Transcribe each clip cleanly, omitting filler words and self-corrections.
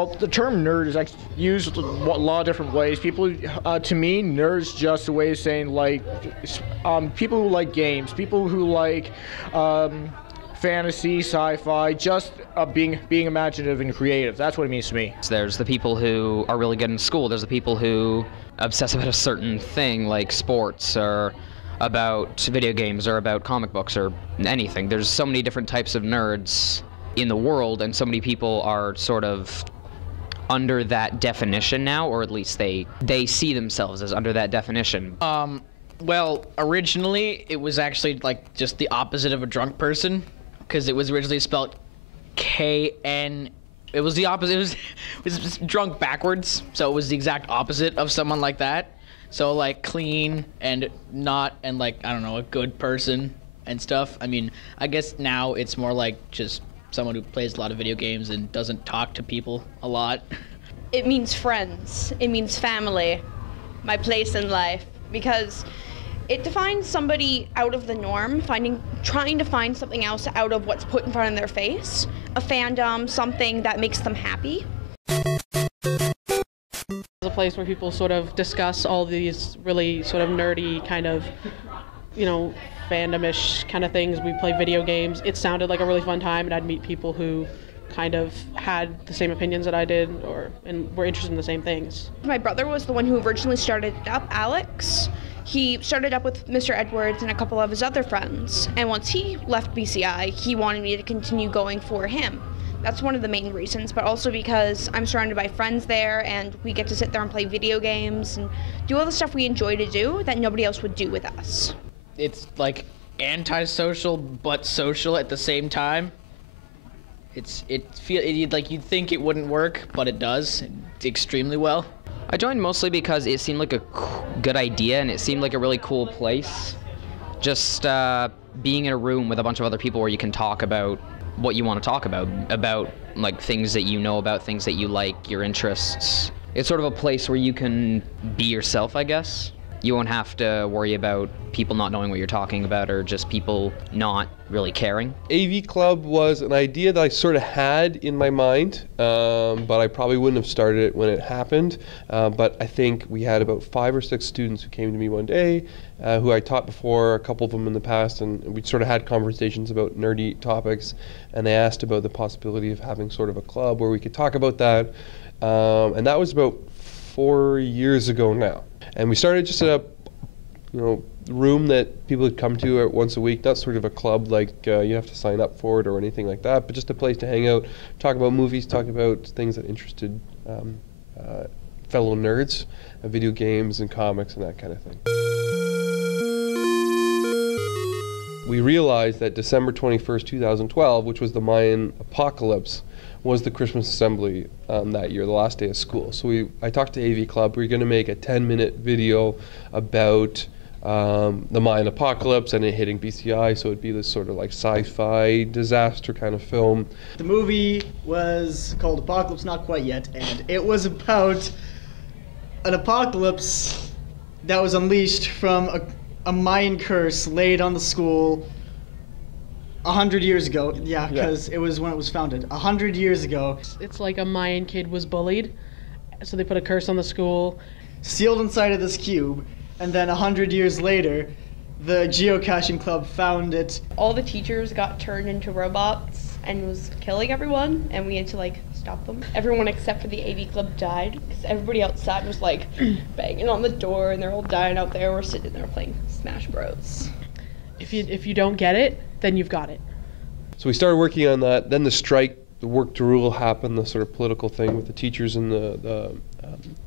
Well, the term nerd is actually used a lot of different ways. People, to me, nerd's just a way of saying like people who like games, people who like fantasy, sci-fi, just being imaginative and creative. That's what it means to me. There's the people who are really good in school. There's the people who obsess about a certain thing, like sports or about video games or about comic books or anything. There's so many different types of nerds in the world, and so many people are sort of under that definition now, or at least they see themselves as under that definition. Well, originally it was actually like just the opposite of a drunk person, because it was originally spelled K-N. It was the opposite. It was just drunk backwards, so it was the exact opposite of someone like that. So like clean and not, and like, I don't know, a good person and stuff. I mean, I guess now it's more like just someone who plays a lot of video games and doesn't talk to people a lot. It means friends. It means family, my place in life, because it defines somebody out of the norm, trying to find something else out of what's put in front of their face, a fandom, something that makes them happy. It's a place where people sort of discuss all these really sort of nerdy kind of, you know, fandom-ish kind of things. We play video games. It sounded like a really fun time, and I'd meet people who kind of had the same opinions that I did, and were interested in the same things. My brother was the one who originally started it up, Alex. He started up with Mr. Edwards and a couple of his other friends, and once he left BCI, he wanted me to continue going for him. That's one of the main reasons, but also because I'm surrounded by friends there, and we get to sit there and play video games and do all the stuff we enjoy to do that nobody else would do with us. It's like antisocial but social at the same time. Like you'd think it wouldn't work, but it does extremely well. I joined mostly because it seemed like a good idea, and it seemed like a really cool place. Just being in a room with a bunch of other people where you can talk about what you want to talk about like things that you know about, things that you like, your interests. It's sort of a place where you can be yourself, I guess. You won't have to worry about people not knowing what you're talking about, or just people not really caring. AV Club was an idea that I sort of had in my mind, but I probably wouldn't have started it when it happened. But I think we had about 5 or 6 students who came to me one day, who I taught before, a couple of them in the past, and we sort of had conversations about nerdy topics, and they asked about the possibility of having sort of a club where we could talk about that. And that was about 4 years ago now. And we started just a room that people would come to once a week, not sort of a club like you have to sign up for it or anything like that, but just a place to hang out, talk about movies, talk about things that interested fellow nerds, video games and comics and that kind of thing. We realized that December 21st, 2012, which was the Mayan apocalypse, was the Christmas assembly that year, the last day of school. So I talked to AV Club. We were going to make a 10-minute video about the Mayan apocalypse and it hitting BCI, so it'd be this sort of like sci-fi disaster kind of film. The movie was called Apocalypse Not Quite Yet, and it was about an apocalypse that was unleashed from a Mayan curse laid on the school 100 years ago. Yeah, because it was when it was founded. 100 years ago. It's like a Mayan kid was bullied, so they put a curse on the school. Sealed inside of this cube, and then 100 years later, the geocaching club found it. All the teachers got turned into robots and was killing everyone, and we had to like stop them. Everyone except for the AV club died, because everybody outside was like banging on the door, and they're all dying out there. We're sitting there playing Smash Bros. If you don't get it, then you've got it. So we started working on that. Then the strike, the work to rule happened, the sort of political thing with the teachers and the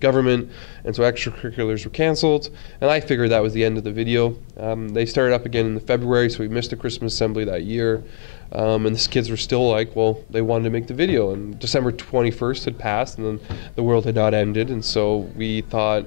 government, and so extracurriculars were canceled, and I figured that was the end of the video. They started up again in February, so we missed the Christmas assembly that year, and the kids were still like, well, they wanted to make the video, and December 21st had passed, and then the world had not ended, and so we thought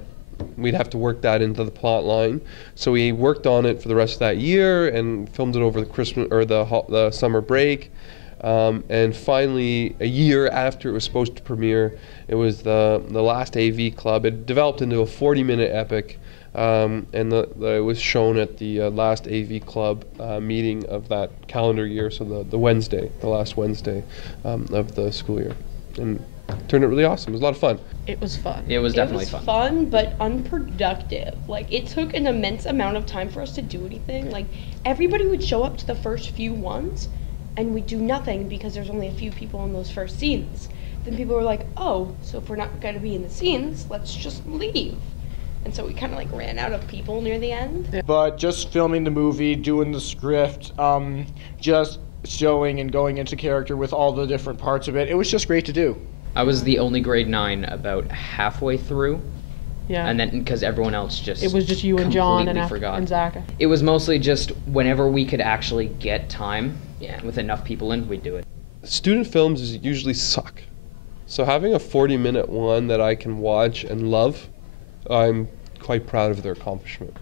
we'd have to work that into the plot line. So we worked on it for the rest of that year and filmed it over the Christmas or the summer break. And finally, a year after it was supposed to premiere, it was the last AV Club. It developed into a 40-minute epic, and it was shown at the last AV Club meeting of that calendar year, so the Wednesday, the last Wednesday of the school year. And turned out really awesome. It was a lot of fun. It was fun. It was definitely it was fun. but unproductive. Like, it took an immense amount of time for us to do anything. Like, everybody would show up to the first few ones, and we'd do nothing because there's only a few people in those first scenes. Then people were like, oh, so if we're not going to be in the scenes, let's just leave. And so we kind of like ran out of people near the end. But just filming the movie, doing the script, just showing and going into character with all the different parts of it, it was just great to do. I was the only grade 9 about halfway through. Yeah. And then because everyone else just It was just you and John and, forgot. and Zach. It was mostly just whenever we could actually get time, with enough people in, we'd do it. Student films usually suck. So having a 40-minute one that I can watch and love, I'm quite proud of their accomplishment.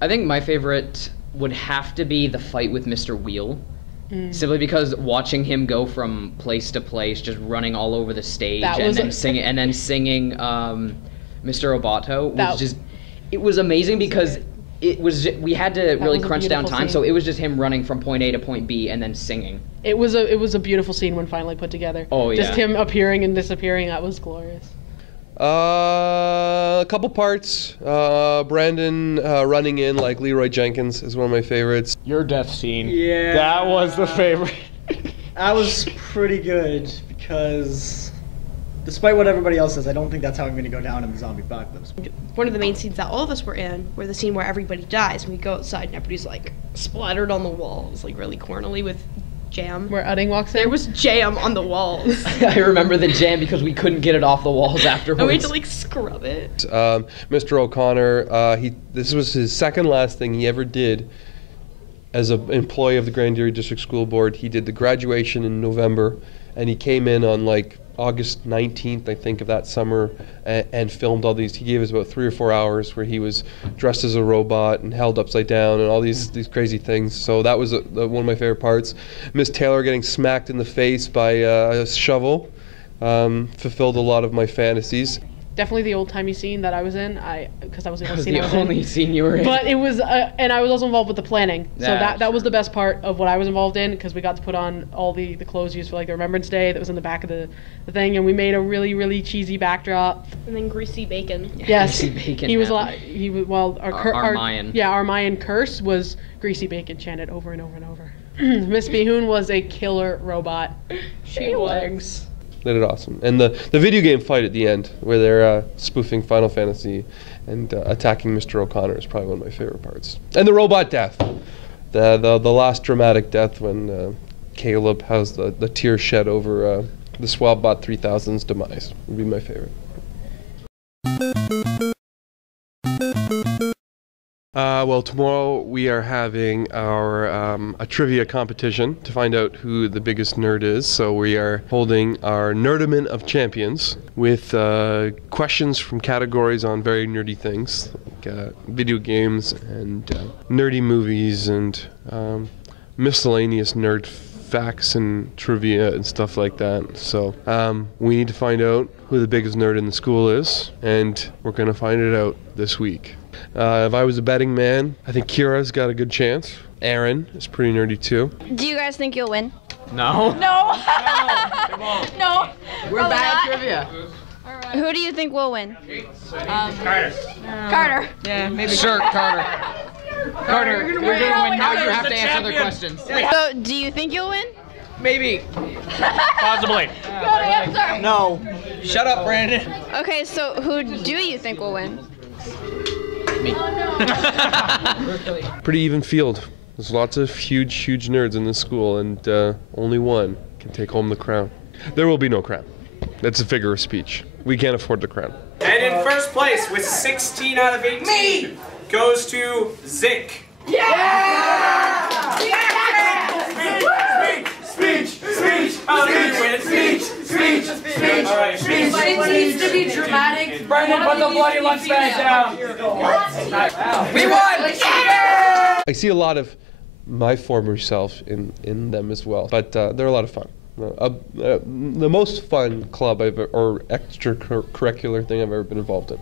I think my favorite would have to be the fight with Mr. Wheel. Simply because watching him go from place to place, just running all over the stage, and then singing Mr. Roboto was just, it was amazing because it was, we had to really crunch down time, so it was just him running from point A to point B and then singing. It was a beautiful scene when finally put together. Oh yeah. Just him appearing and disappearing, that was glorious. A couple parts. Brandon running in like Leroy Jenkins is one of my favorites. Your death scene. Yeah. That was the favorite. That was pretty good because, despite what everybody else says, I don't think that's how I'm going to go down in the zombie apocalypse. One of the main scenes that all of us were in were the scene where everybody dies and we go outside and everybody's like splattered on the walls, like really cornily with jam. Where Udding walks in? There was jam on the walls. I remember the jam because we couldn't get it off the walls afterwards. And we had to like scrub it. Mr. O'Connor, this was his second last thing he ever did as an employee of the Grand Erie District School Board. He did the graduation in November, and he came in on like August 19th, I think, of that summer, and filmed all these. He gave us about 3 or 4 hours where he was dressed as a robot and held upside down and all these crazy things. So that was one of my favorite parts. Miss Taylor getting smacked in the face by a shovel fulfilled a lot of my fantasies. Definitely the old-timey scene that I was in, because that was the only scene I was the only scene you were in. But it was, and I was also involved with the planning. So Yeah, that was the best part of what I was involved in, because we got to put on all the clothes used for like the Remembrance Day that was in the back of the thing, and we made a really, really cheesy backdrop. And then greasy bacon. Yes, Greasy bacon he was happened. well, Our Mayan. Yeah, our Mayan curse was greasy bacon chanted over and over and over. Miss Behoon was a killer robot. She was. They did awesome. And the video game fight at the end, where they're spoofing Final Fantasy and attacking Mr. O'Connor, is probably one of my favorite parts. And the robot death, the last dramatic death when Caleb has the tear shed over the Swabbot 3000's demise would be my favorite. Well, tomorrow we are having our a trivia competition to find out who the biggest nerd is. So we are holding our Nerdament of Champions with questions from categories on very nerdy things, like video games and nerdy movies and miscellaneous nerd facts and trivia and stuff like that. So we need to find out who the biggest nerd in the school is, and we're going to find it out this week. If I was a betting man, I think Kira's got a good chance. Aaron is pretty nerdy too. Do you guys think you'll win? No. No. No. We're bad at trivia. Who do you think will win? Carter. Carter. Yeah, maybe. Sure, Carter. Carter, you're gonna win. Now you have to answer the questions. So, do you think you'll win? Maybe. Possibly. Good answer. No. Shut up, Brandon. Okay, so who do you think will win? Pretty even field. There's lots of huge nerds in this school, and only one can take home the crown. There will be no crown. That's a figure of speech. We can't afford the crown. And in first place with 16 out of 18 goes to Zik. Yeah! Speech! How did you win? Speech! All right. It needs to be dramatic. Brandon, put the bloody lunch bag down. We won! I see a lot of my former self in them as well, but they're a lot of fun. The most fun club or extracurricular thing I've ever been involved in.